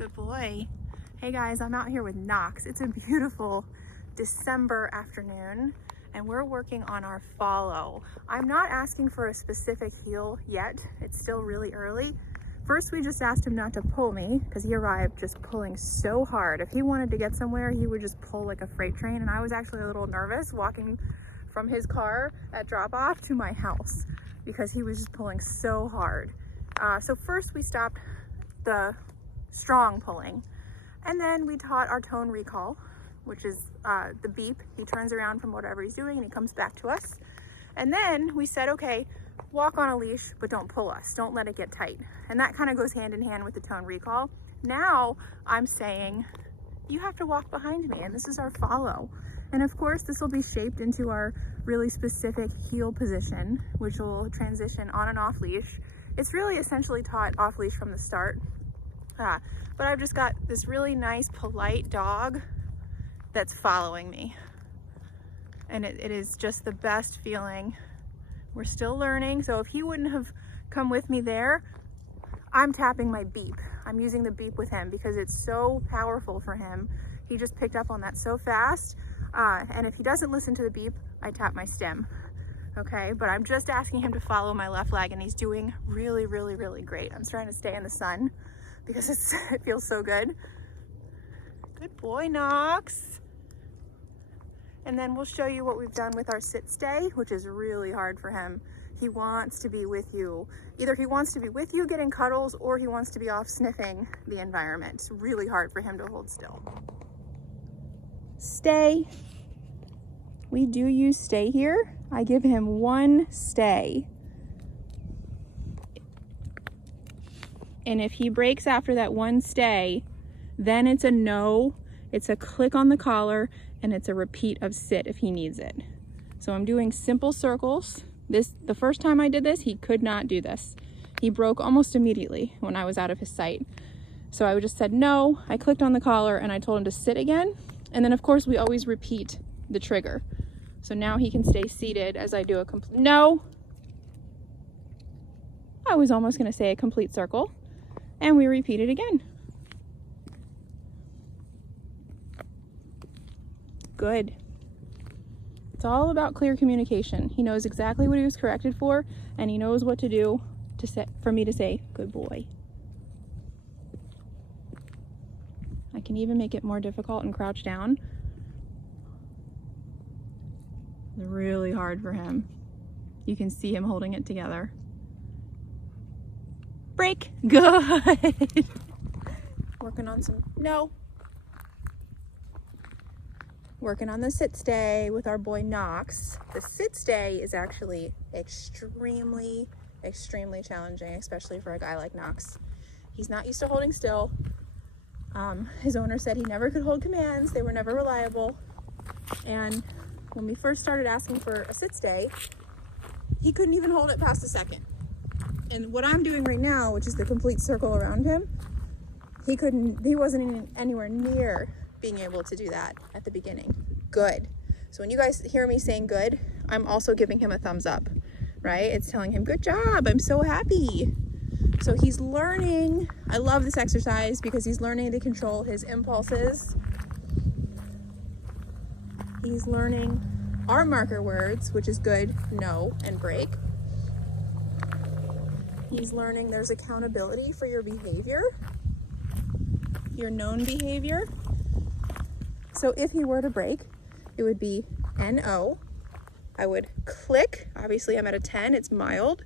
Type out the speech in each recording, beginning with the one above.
Good boy. Hey guys, I'm out here with Knox. It's a beautiful December afternoon and we're working on our follow. I'm not asking for a specific heel yet. It's still really early. First, we just asked him not to pull me because he arrived just pulling so hard. If he wanted to get somewhere, he would just pull like a freight train. And I was actually a little nervous walking from his car at drop off to my house because he was just pulling so hard. So first we stopped the strong pulling, and then we taught our tone recall, which is the beep. He turns around from whatever he's doing and he comes back to us. And then we said, okay, walk on a leash, but don't pull us. Don't let it get tight. And that kind of goes hand in hand with the tone recall. Now I'm saying, you have to walk behind me, and this is our follow. And of course, this will be shaped into our really specific heel position, which will transition on and off leash. It's really essentially taught off leash from the start. But I've just got this really nice, polite dog that's following me. And it is just the best feeling. We're still learning, so if he wouldn't have come with me there, I'm tapping my beep. I'm using the beep with him because it's so powerful for him. He just picked up on that so fast. And if he doesn't listen to the beep, I tap my stem. Okay, but I'm just asking him to follow my left leg, and he's doing really, really, really great. I'm trying to stay in the sun because it feels so good. Good boy, Knox. And then we'll show you what we've done with our sit stay, which is really hard for him. He wants to be with you. Either he wants to be with you getting cuddles, or he wants to be off sniffing the environment. It's really hard for him to hold still. Stay. We do use stay here. I give him one stay. And if he breaks after that one stay, then it's a no, it's a click on the collar, and it's a repeat of sit if he needs it. So I'm doing simple circles. The first time I did this, he could not do this. He broke almost immediately when I was out of his sight. So I just said no, I clicked on the collar, and I told him to sit again. And then of course we always repeat the trigger. So now he can stay seated as I do a complete, no. I was almost gonna say a complete circle, and we repeat it again. Good. It's all about clear communication. He knows exactly what he was corrected for, and he knows what to do for me to say, good boy. I can even make it more difficult and crouch down. It's really hard for him. You can see him holding it together. Break. Good. Working on some, no. Working on the sit stay with our boy Knox. The sit stay is actually extremely, extremely challenging, especially for a guy like Knox. He's not used to holding still. His owner said he never could hold commands. They were never reliable. And when we first started asking for a sit stay, he couldn't even hold it past a second. And what I'm doing right now, which is the complete circle around him, he wasn't even anywhere near being able to do that at the beginning. Good. So when you guys hear me saying good, I'm also giving him a thumbs up, right? It's telling him, good job, I'm so happy. So he's learning. I love this exercise because he's learning to control his impulses. He's learning our marker words, which is good, no, and break. He's learning there's accountability for your behavior, your known behavior. So if he were to break, it would be N-O. I would click. Obviously, I'm at a 10. It's mild.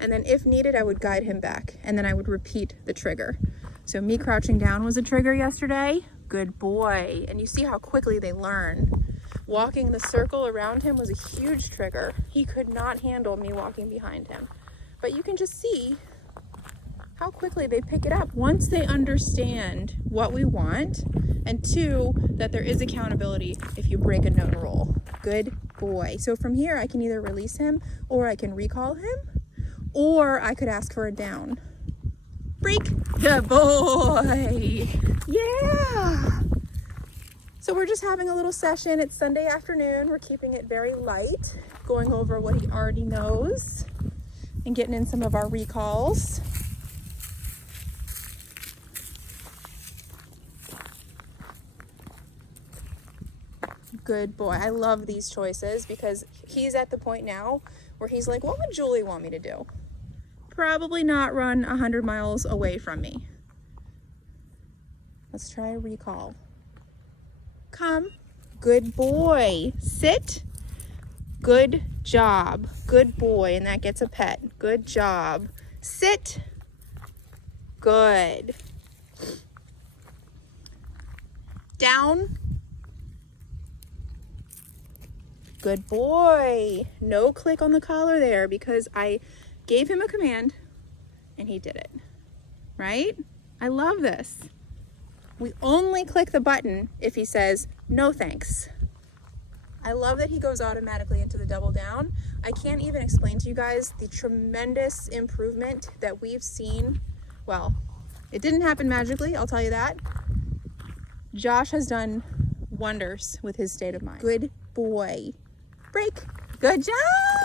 And then if needed, I would guide him back. And then I would repeat the trigger. So me crouching down was a trigger yesterday. Good boy. And you see how quickly they learn. Walking the circle around him was a huge trigger. He could not handle me walking behind him. But you can just see how quickly they pick it up once they understand what we want, and two, that there is accountability if you break a known rule. Good boy. So from here, I can either release him, or I can recall him, or I could ask for a down. Break. Good boy. Yeah. So we're just having a little session. It's Sunday afternoon. We're keeping it very light, going over what he already knows and getting in some of our recalls. Good boy. I love these choices because he's at the point now where he's like, what would Julie want me to do? Probably not run 100 miles away from me. Let's try a recall. Come. Good boy. Sit. Good job. Good boy. And that gets a pet. Good job. Sit. Good. Down. Good boy. No click on the collar there because I gave him a command and he did it. Right? I love this. We only click the button if he says, no thanks. I love that he goes automatically into the double down. I can't even explain to you guys the tremendous improvement that we've seen. Well, it didn't happen magically, I'll tell you that. Josh has done wonders with his state of mind. Good boy. Break. Good job.